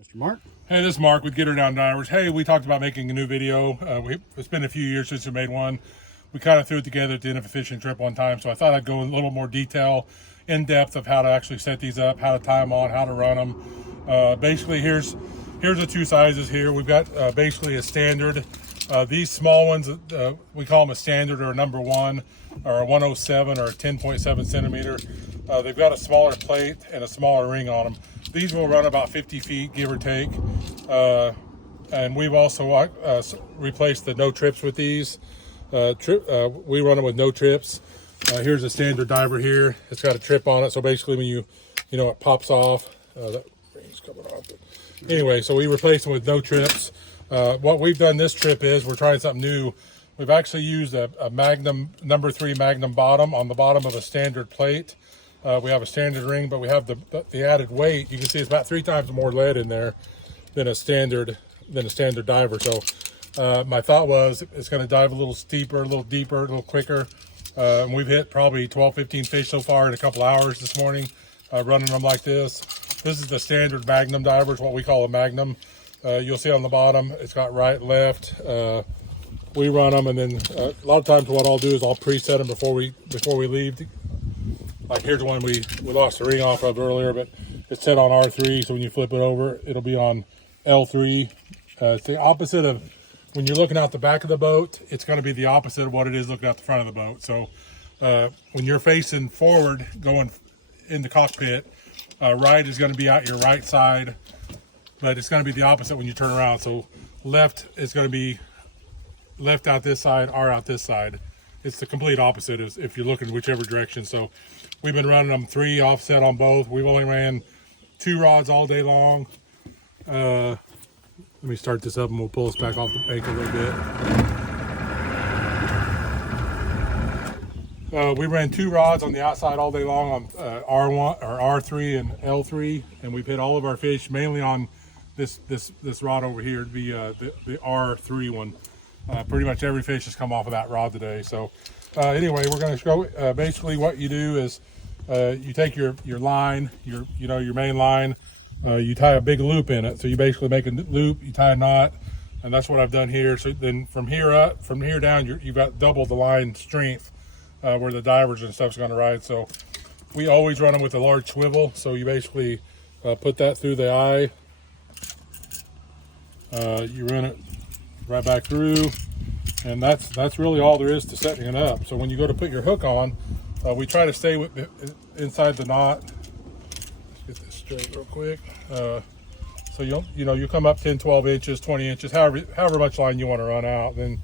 Mr. Mark. Hey, this is Mark with Get Her Down Divers. Hey, we talked about making a new video. It's been a few years since we made one. We kind of threw it together at the end of a fishing trip one time, so I thought I'd go in a little more detail, in depth of how to actually set these up, how to tie them on, how to run them. Basically, here's the two sizes here. We've got basically a standard. These small ones, we call them a standard or a number one, or a 107 or a 10.7 centimeter. They've got a smaller plate and a smaller ring on them. These will run about 50 feet, give or take. And we've also replaced the no trips with these. We run them with no trips. Here's a standard diver here. It's got a trip on it, so basically when it pops off. That ring's coming off. But anyway, so we replaced them with no trips. What we've done this trip is we're trying something new. We've actually used a Magnum, number 3 Magnum bottom on the bottom of a standard plate. We have a standard ring, but we have the added weight. You can see it's about 3 times more lead in there than a standard diver. So my thought was it's going to dive a little steeper, a little deeper, a little quicker. We've hit probably 12, 15 fish so far in a couple hours this morning, running them like this. This is the standard Magnum diver. It's what we call a Magnum. You'll see on the bottom, it's got right, left. We run them, and then a lot of times what I'll do is I'll preset them before we leave. Like here's one we lost the ring off of earlier, but it's set on R3, so when you flip it over, it'll be on L3. It's the opposite of when you're looking out the back of the boat. It's going to be the opposite of what it is looking out the front of the boat. So when you're facing forward, going in the cockpit, right is going to be out your right side, but it's going to be the opposite when you turn around. So left is going to be left out this side, R out this side. It's the complete opposite if you're looking whichever direction. So we've been running them 3 offset on both. We've only ran 2 rods all day long. Let me start this up and we'll pull us back off the bank a little bit. We ran 2 rods on the outside all day long on R1 or R3 and L3, and we've hit all of our fish mainly on this rod over here, the R3 one. Pretty much every fish has come off of that rod today. So anyway, we're going to show basically what you do is you take your line, your main line, you tie a big loop in it. So you basically make a loop, you tie a knot, and that's what I've done here. So then from here down, you've got double the line strength where the divers and stuff's going to ride. So we always run them with a large swivel. So you basically put that through the eye. You run it right back through, and that's really all there is to setting it up. So when you go to put your hook on, we try to stay inside the knot. Let's get this straight real quick. So you'll come up 10, 12 inches, 20 inches, however much line you want to run out. Then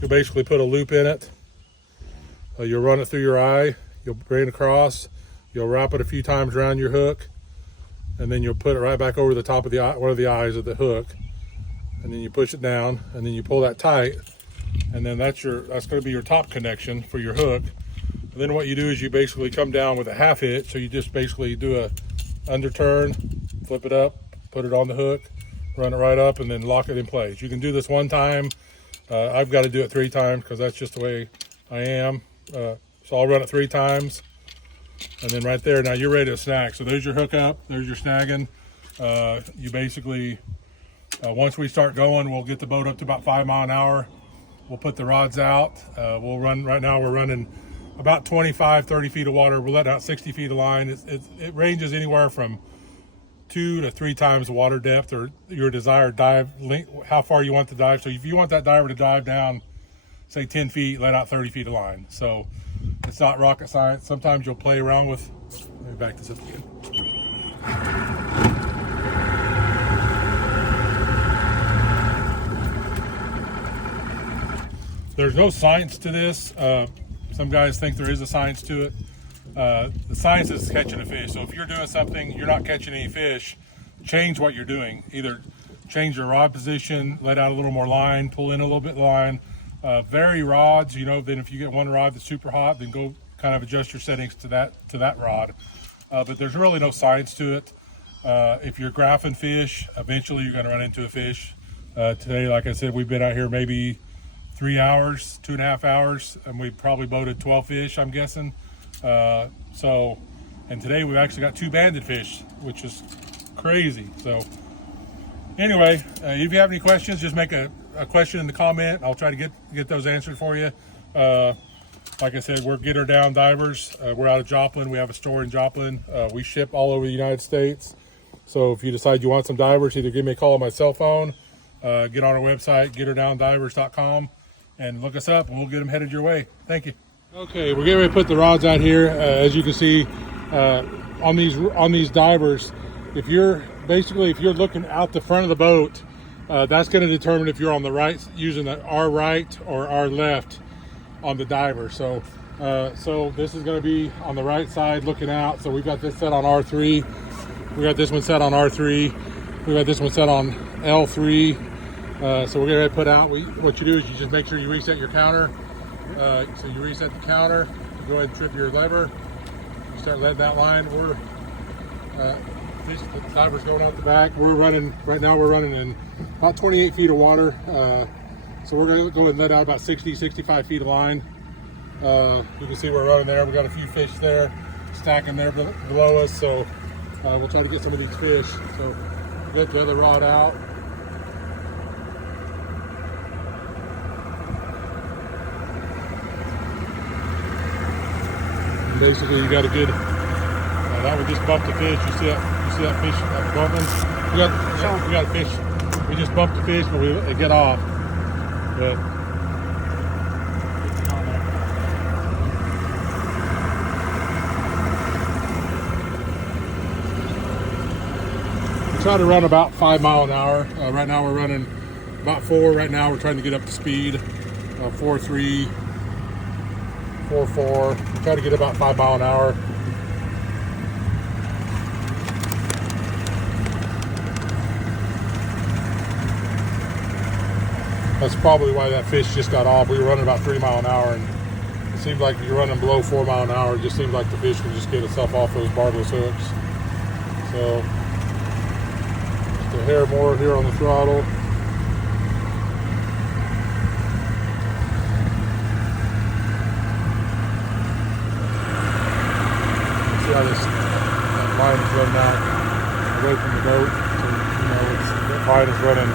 you'll basically put a loop in it. You'll run it through your eye. You'll bring it across. You'll wrap it a few times around your hook, and then you'll put it right back over the top of the eye, one of the eyes of the hook. And then you push it down, and then you pull that tight, and then that's going to be your top connection for your hook. And then what you do is you basically come down with a half hitch. So you just basically do a underturn, flip it up, put it on the hook, run it right up, and then lock it in place. You can do this 1 time. I've got to do it 3 times because that's just the way I am. So I'll run it 3 times, and then right there, now you're ready to snag. So there's your hook up, there's your snagging. You basically once we start going, we'll get the boat up to about 5 miles an hour. We'll put the rods out. We'll run, right now we're running about 25, 30 feet of water. We're letting out 60 feet of line. It ranges anywhere from 2 to 3 times the water depth or your desired dive length, how far you want to dive. So if you want that diver to dive down, say 10 feet, let out 30 feet of line. So it's not rocket science. Sometimes you'll play around with, let me back this up again. There's no science to this. Some guys think there is a science to it. The science is catching a fish. So if you're doing something, you're not catching any fish, change what you're doing. Either change your rod position, let out a little more line, pull in a little bit of line. Vary rods, then if you get one rod that's super hot, then go kind of adjust your settings to that rod. But there's really no science to it. If you're graphing fish, eventually you're going to run into a fish. Today, like I said, we've been out here maybe 3 hours, 2.5 hours, and we probably boated 12 fish, I'm guessing. And today we've actually got 2 banded fish, which is crazy. So Anyway, if you have any questions, just make a question in the comment. I'll try to get those answered for you. Like I said, we're Get Her Down Divers. We're out of Joplin. We have a store in Joplin. We ship all over the United States. So if you decide you want some divers, either give me a call on my cell phone, get on our website, getHerDownDivers.com, and look us up, and we'll get them headed your way. Thank you. Okay, we're getting ready to put the rods out here. As you can see, on these divers, if you're looking out the front of the boat, that's going to determine if you're on the right, using our right or our left on the diver. So this is going to be on the right side looking out. So we've got this set on R3. We got this one set on R3. We got this one set on L3. So we're getting ready to put out. What you do is you just make sure you reset your counter. So you reset the counter. You go ahead and trip your lever. You start letting that line. The diver's going out the back. Right now we're running in about 28 feet of water. So we're going to go ahead and let out about 65 feet of line. You can see we're running there. We got a few fish there, stacking there below us. So we'll try to get some of these fish. So get the other rod out. And basically, you got a good. That would just bump the fish. You see that fish bumping? We got a fish. We just bumped the fish, but it get off. But we try to run about 5 miles an hour. Right now we're running about 4. Right now we're trying to get up to speed, 4.3, 4.4. We try to get about 5 miles an hour. That's probably why that fish just got off. We were running about 3 miles an hour, and it seems like if you're running below 4 miles an hour, it just seems like the fish can just get itself off those barbless hooks. So, just a hair more here on the throttle. See how that line is running out away from the boat. So, that line is running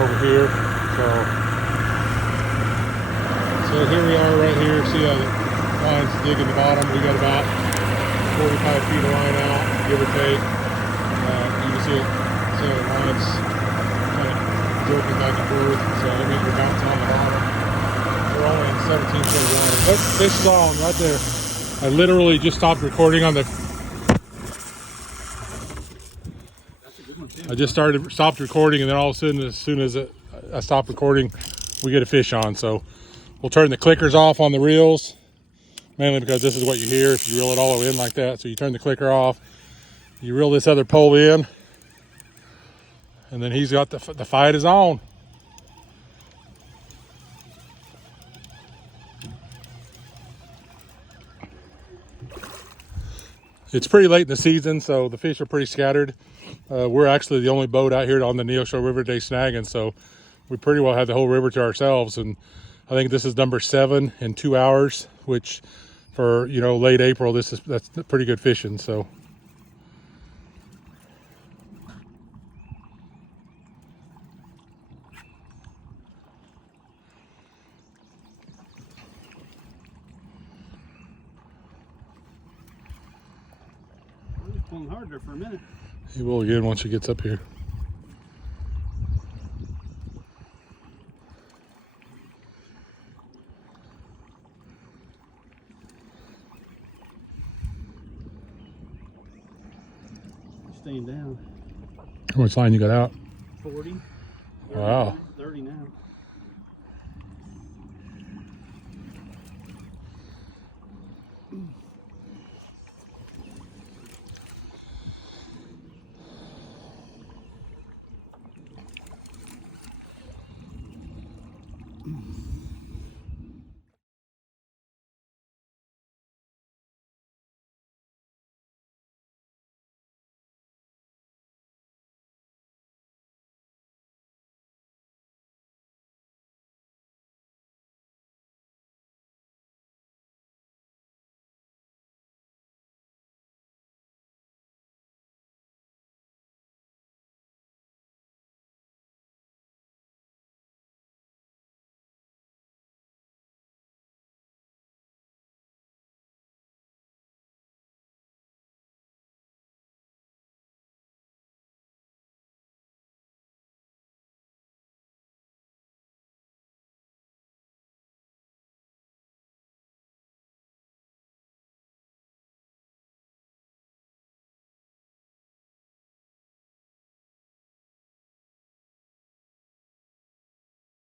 over here. So here we are right here. See how the line's digging the bottom. We got about 45 feet of line out, give or take. You can see it. So the line's kind of jerking back and forth. So that means we're bouncing on the bottom. We're only in 17 foot of water. Look, fish is on right there. I literally just stopped recording on the. I just stopped recording, and then all of a sudden, as soon as I stopped recording, we get a fish on. So we'll turn the clickers off on the reels, mainly because this is what you hear if you reel it all in like that. So you turn the clicker off, you reel this other pole in, and then he's got the fight is on. It's pretty late in the season, so the fish are pretty scattered. We're actually the only boat out here on the Neosho River today snagging, so we pretty well have the whole river to ourselves. And I think this is number 7 in 2 hours, which for late April, that's pretty good fishing. So He's pulling hard there for a minute. He will again once he gets up here. Staying down. How much line you got out? 40. 30, Wow. 30 now.